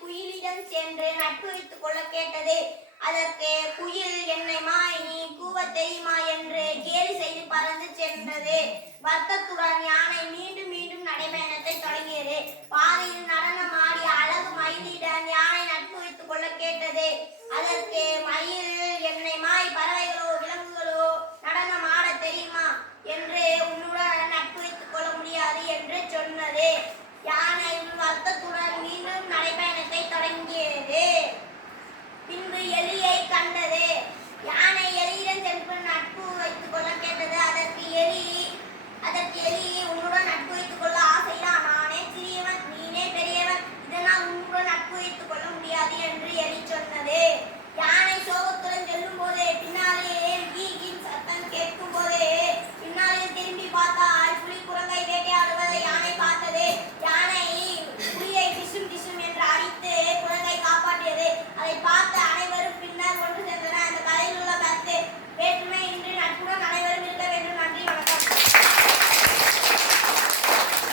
குயிலிடம் சென்று நட்பு வைத்துக் கொள்ள கேட்டது. அதற்கு குயில் என்னைமா நீ கூவ தெரியுமா என்று கேலி செய்து பறந்து சென்றது. வருத்தத்துடன் யானை மீண்டும் மீண்டும் நடைபயணத்தை தொடங்கியது. பாதையில் நடனம் ஆடி அழகு